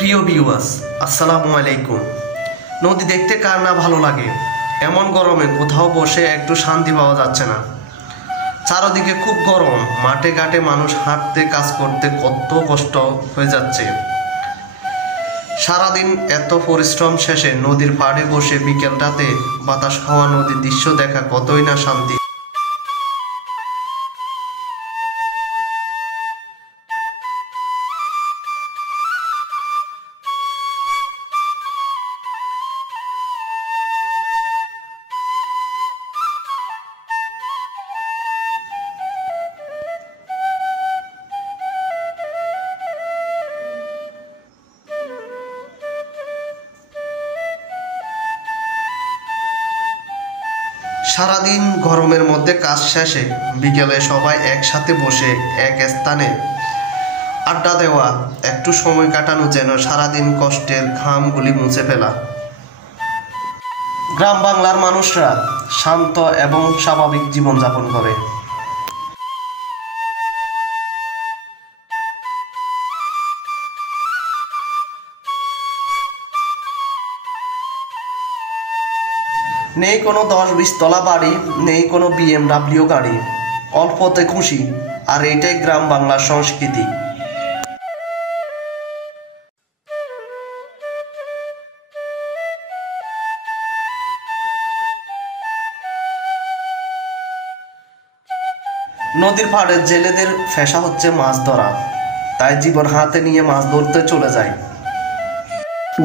প্রিয় ভিউয়ার্স, আসসালামু আলাইকুম। নদী দেখতে কার না ভালো লাগে? এমন গরমে কোথাও বসে একটু শান্তি পাওয়া যাচ্ছে না। চারদিকে খুব গরম, মাঠে ঘাটে মানুষ হাঁটতে কাজ করতে কত কষ্ট হয়ে যাচ্ছে। সারাদিন এত পরিশ্রম শেষে নদীর পাড়ে বসে বিকেলটাতে বাতাস খাওয়া, নদীর দৃশ্য দেখা কতই না শান্তি। সারাদিন গরমের মধ্যে কাজ শেষে বিকেলে সবাই একসাথে বসে এক স্থানে আড্ডা দেওয়া, একটু সময় কাটানো যেন সারাদিন কষ্টের ঘামগুলি মুছে ফেলা। গ্রাম বাংলার মানুষরা শান্ত এবং স্বাভাবিক জীবনযাপন করে। নেই কোনো 10-20 তলা বাড়ি, নেই কোনো BMW গাড়ি, অল্পতে খুশি। আর এটাই গ্রাম বাংলার সংস্কৃতি। নদীর পাড়ে জেলেদের পেশা হচ্ছে মাছ ধরা, তাই জীবন হাতে নিয়ে মাছ ধরতে চলে যায়।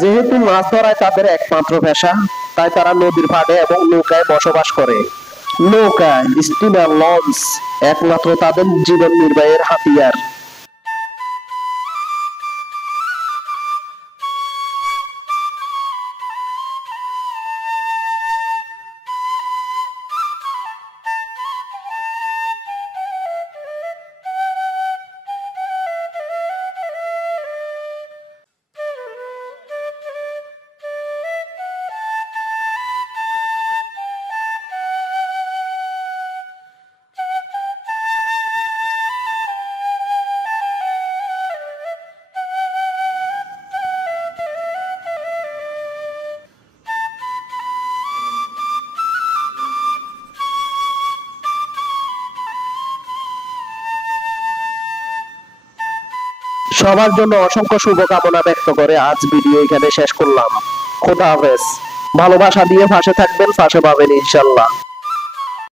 যেহেতু মাছ ধরাই তাদের একমাত্র পেশা, তাই তারা নদীর পাড়ে এবং নৌকায় বসবাস করে। নৌকা, স্টিমার, লঞ্চ একমাত্র তাদের জীবন নির্বাহের হাতিয়ার। সবার জন্য অসংখ্য শুভকামনা ব্যক্ত করে আজ ভিডিও এখানে শেষ করলাম। খোদা হাফেজ। ভালোবাসা দিয়ে পাশে থাকবেন, পাশে পাবেন ইনশাল্লাহ।